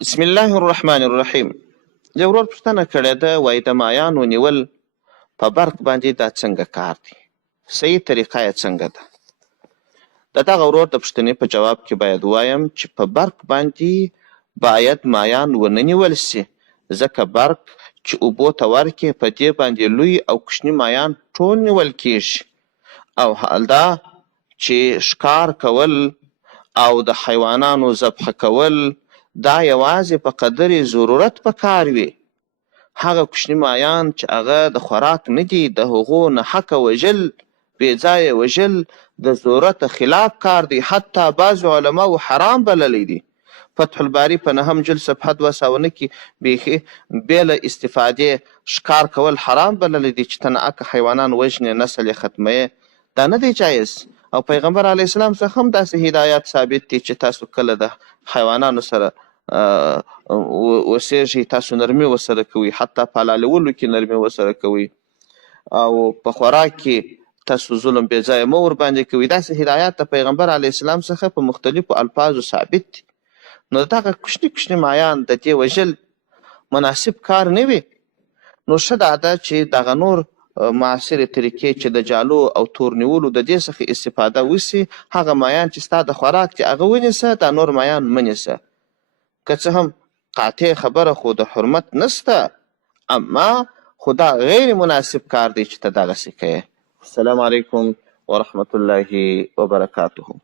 بسم الله الرحمن الرحیم. یو ورور پوښتنه کړې ده، وایي د مایانو نیول په برق باندې دا څنګه کار دی؟ صحیح طریقه یې څنګه ده؟ د دغه ورور د پوښتنې په جواب کې باید ووایم چې په برق باندې باید مایان ونه نیول سي، ځکه برق چې اوبو ته ورکې په دې باندې لوی او کوچني مایان ټول نیول کیږي. او حال دا چې ښکار کول او د حیوانانو ذبح کول دا یوازې په قدر ضرورت په کار وي. هغه کوچني مایان چې هغه د خوراک نه دي، د هغو ناحقه وژل، بې ځایه وژل د ضرورت خلاف کار دی. حتی بعضو علماو حرام بللی دی. فتح الباري په 9 جلد صفحه 209 کې بیخي بې له استفادې ښکار کول حرام بللی دی چې ته ناحقه حیوانان وژنې، نسل یې ختموې، دا نه دی جایز. او پیغمبر علیه السلام څخه هم داسې هدایات ثابت دي چې تاسو کله د حیوانانو سره اوسیږئ، تاسو نرمي ورسره کوئ، حتی په حلالولو کې نرمي ورسره کوئ، او په خوراک کې تاسو ظلم بې ځایه مه ورباندې کوئ. داسې هدایات د پیغمبر علیه السلام څخه په مختلفو الفاظو ثابت دي. نو دغه کوچني کوچني مایان د دې وژل مناسب کار نه وي. نو ښه دا ده چې دغه نور معاصرې طریقې چې د جالو او تور نیولو د دې څخه استفاده وسي، هغه مایان چې ستا د خوراک دي هغه ونیسه، دا نور مایان مه نیسه. که څه هم قاطع خبره خو د حرمت نسته، اما خو دا غیر مناسب کار دی چې ته دغسې کوې. السلام علیکم ورحمة الله وبرکاته.